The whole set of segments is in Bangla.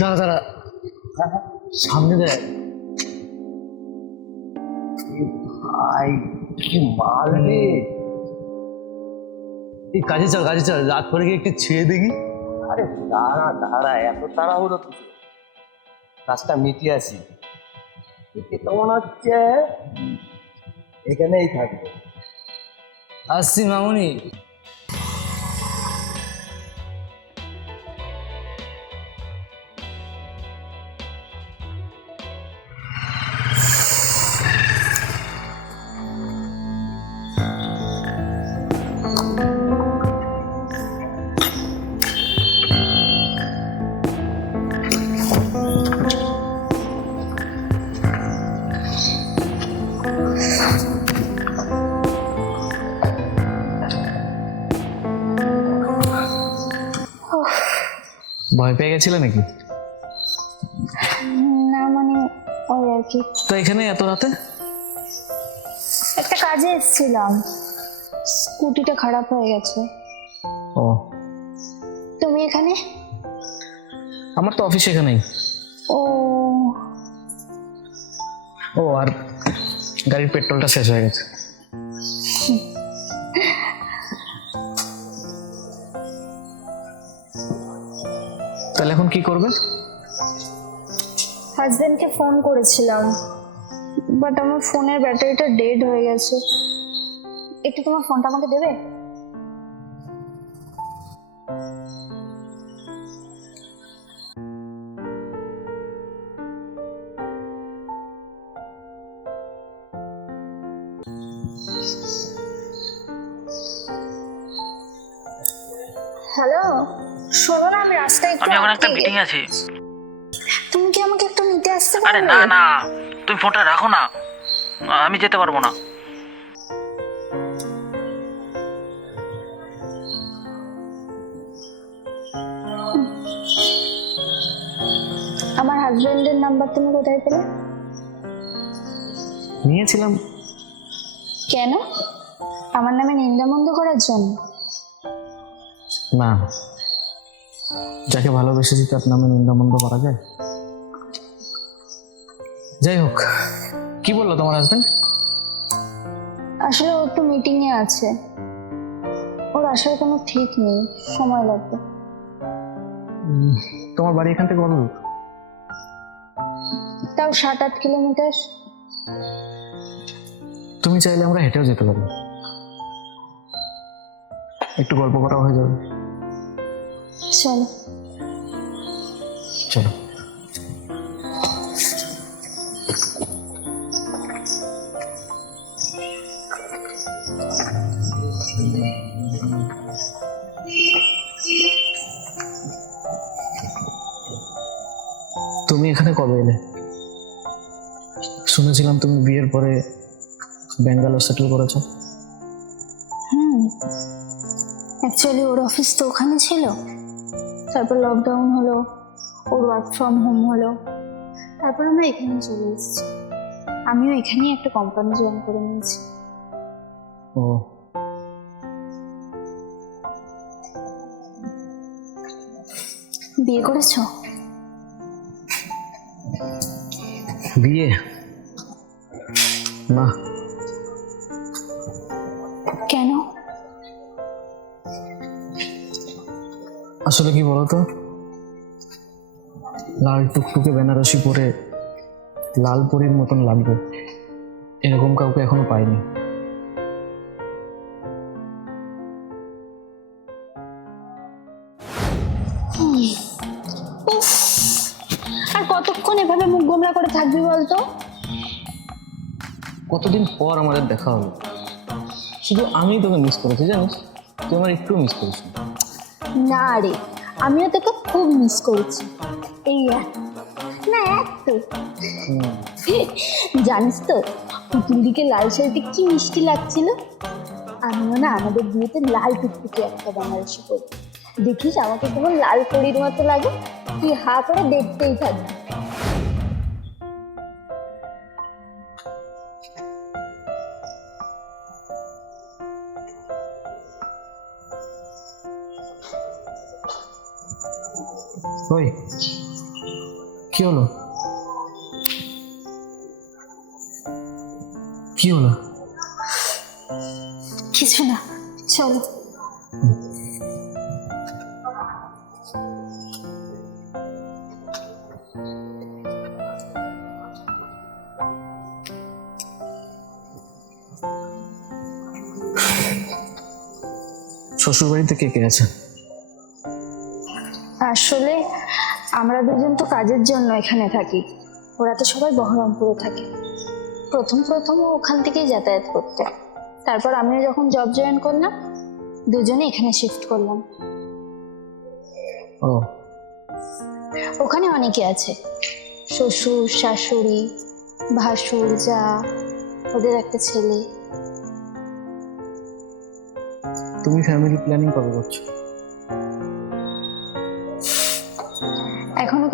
দাঁড়া দাঁড়া। সামনে দেখ। ভাই কি মাল রে। এই কাজে চল কাজে চল রাত করে গিয়ে একটু ছেড়ে দেখি। আরে দাঁড়া দাঁড়া এত তাড়াহুড়ো কিছু কাজটা মিটিয়ে আসি কেমন হচ্ছে? এখানেই থাকবে। আসছি মামুনি। ভয় পেয়ে গেছিলে নাকি? না মানে ওই আর কি। তো এখানে এত রাতে? একটা কাজে এসেছিলাম। স্কুটিটা খারাপ হয়ে গেছে। ও। তুমি এখানে? আমার তো অফিস এখানেই। ও। ও আর গাড়ির পেট্রোলটা শেষ হয়ে গেছে। করবে হাজবেন্ডকে ফোন করেছিলাম। বাট আমার ফোনের ব্যাটারিটা ডেড হয়ে গেছে। একটু তোমার ফোনটা আমাকে দেবে? হ্যালো শোনো না আমি রাস্তায় একটু আমি এখন একটা আটকে মিটিং আছি। তুমি কি আমাকে একটু নিতে আসতে আরে পারবে? না না তুমি ফোনটা রাখো না। আমি যেতে পারব না। আমার হাজবেন্ডের নাম্বার তুমি কোথায় পেলে? নিয়েছিলাম। কেন? আমার নামে নিন্দামন্দ করার জন্য? না। যাকে ভালোবেসেছি তার নামে নিন্দামন্দ করা যায়? যাই হোক কি বলল তোমার হাজবেন্ড আসলে ও একটু মিটিং এ আছে। ওর আসার কোনো ঠিক নেই সময় লাগবে। তোমার বাড়ি এখান থেকে কত দূর তাও সাত আট কিলোমিটার। তুমি চাইলে আমরা হেঁটেও যেতে পারি। একটু গল্প করা হয়ে যাবে। চলো। চলো। তুমি এখানে কবে এলে? শুনেছিলাম তুমি বিয়ের পরে ব্যাঙ্গালোর সেটেল করেছ। হুম। অ্যাকচুয়ালি ওর অফিস তো ওখানে ছিল। তারপর লকডাউন হলো ওর ওয়ার্ক ফ্রম হোম হলো। তারপর আমরা এখানে চলে এসেছি। আমিও এখানেই একটা কোম্পানি জয়েন করে নিয়েছি। ও। বিয়ে করেছ? বিয়ে? আসলে কি বলতো? লাল টুকটুকে বেনারসি পরে লাল পরীর মতন লাগবে। এরকম কাউকে এখনও পাইনি। আর কতক্ষণ এভাবে মুখ গোমরা করে থাকবি বলতো? কতদিন পর আমাদের দেখা হলো? শুধু আমি তোকে মিস করেছি জানিস? তুই আমার একটু মিস করিস না। রে আমিও তোকে খুব মিস করছি। এই না এক তো। জানিস তো পুতুল দিকে লাল শাড়িতে কি মিষ্টি লাগছিল? আমিও না আমাদের বিয়েতে লাল টুকটুকে একটা বাংলাদেশি করি দেখিস আমাকে কেমন লাল পরির মতো লাগে। তুই হা করে দেখতেই থাকবি। হলো? কি হলো? কিছু না চলো। শ্বশুর বাড়িতে কে কে আছে? আসলে আমরা দুজন তো কাজের জন্য এখানে থাকি। ওরা তো সবাই বহরমপুরে থাকে। প্রথম প্রথম ও ওখান থেকেই যাতায়াত করতে। তারপর আমিও যখন জব জয়েন করলাম দুজনে এখানে শিফট করলাম। ও। ওখানে অনেকে আছে। শ্বশুর শাশুড়ি ভাসুর যা ওদের একটা ছেলে। তুমি ফ্যামিলি প্ল্যানিং কবে করছ?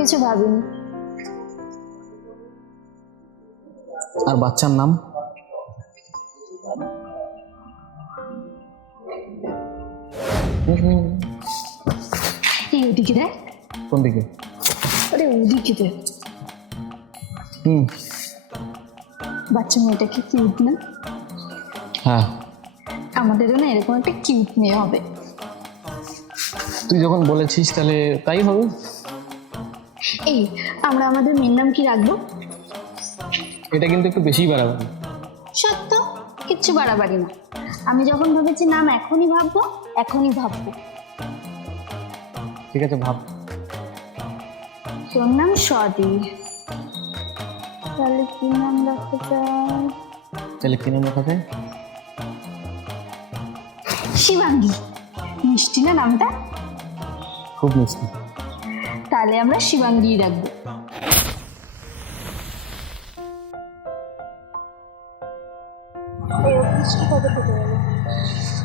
কিছু ভাবিনি। আর বাচ্চার নাম। এই ওদিকে দেখ? কোন দিকে? আরে ওদিকে দেখ। হুম। বাচ্চা কিউট না? হ্যাঁ। আমাদেরও না এরকম একটা কিউট মেয়ে হবে। তুই যখন বলেছিস তাহলে তাই হবে। এই আমরা আমাদের মেয়ের নাম কি রাখব? এটা কিন্তু একটু বাড়াবাড়ি সত্য কিচ্ছু বাড়াবাড়ি না। আমি যখন ভেবেছি নাম এখনই ভাববো এখনই ভাববো। ঠিক আছে ভাব। তোর নাম স্বাতি তাহলে কি নাম রাখতে চাই? তাহলে কি নাম রাখা যায়? শিবাঙ্গী। মিষ্টি না নামটা? খুব মিষ্টি। তাহলে আমরা শিবাঙ্গী রাখব।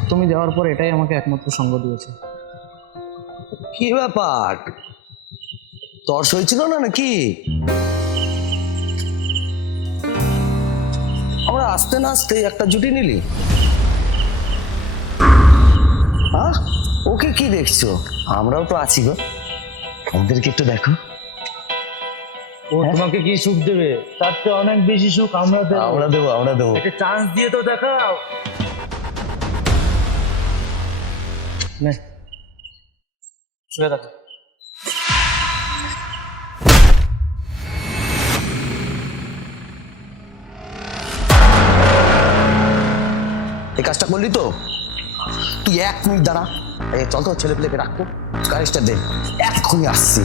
তুমি যাওয়ার পর এটাই আমাকে একমাত্র সঙ্গ দিয়েছে। কি ব্যাপার? তর্স হয়েছিল না নাকি? আমরা আসতে না আসতে একটা জুটি নিলি। হ্যাঁ ওকে কি দেখছ? আমরাও তো আছি গো। আমাদেরকে একটু দেখো। ও তোমাকে কি সুখ দেবে? তার চেয়ে অনেক বেশি সুখ আমরা দেবো। আমরা দেবো আমরা দেবো। একটা চান্স দিয়ে তো দেখাও। নে শুয়ে রাখো এই কাজটা করলি তো? তুই এক মিনিট দাঁড়া। চল তো ছেলে পেলেকে রাখব কারেজটা দে। এক্ষুনি আসছি।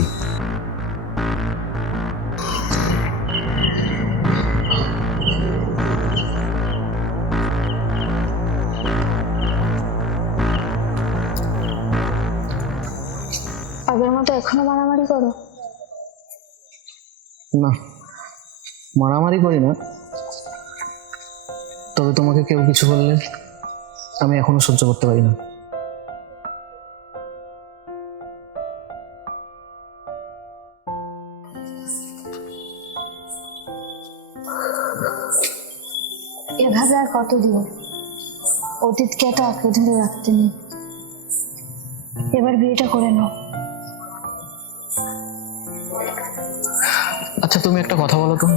আগের মতো এখনও মারামারি করো। না মারামারি করি না। তবে তোমাকে কেউ কিছু বললে আমি এখনও সহ্য করতে পারি না। আর কতদিন অতীতকে এত আঁকড়ে ধরে রাখতে নেই। এবার বিয়েটা করে নাও। আচ্ছা তুমি একটা কথা বলো তো।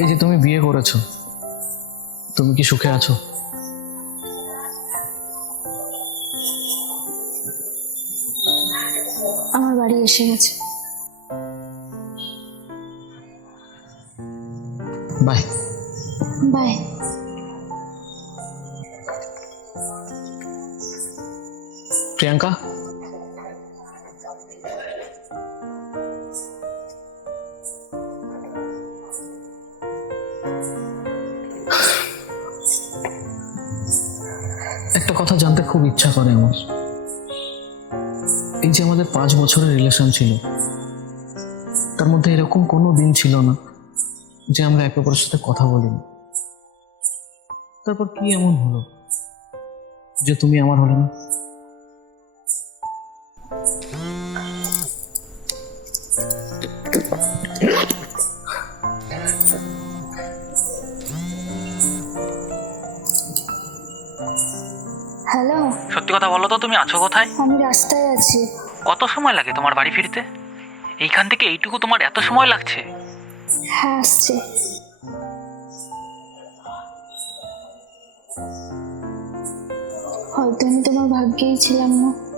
এই যে তুমি বিয়ে করেছ তুমি কি সুখে আছো? আমার বাড়ি এসে গেছে। বাই। বাই প্রিয়াঙ্কা? একটা কথা জানতে খুব ইচ্ছা করে আমার। এই যে আমাদের পাঁচ বছরের রিলেশন ছিল, তার মধ্যে এরকম কোনো দিন ছিল না যে আমরা একে অপরের সাথে কথা বলিনি। তারপর কি এমন হলো যে তুমি আমার হলে না? হ্যালো। সত্যি কথা বলো তো তুমি আছো কোথায়? আমি রাস্তায় আছি। কত সময় লাগে তোমার বাড়ি ফিরতে? এইখান থেকে এইটুকু তোমার এত সময় লাগছে? হ্যাঁ আসছে। হয়তো আমি তোমার ভাগ্যেই ছিলাম না।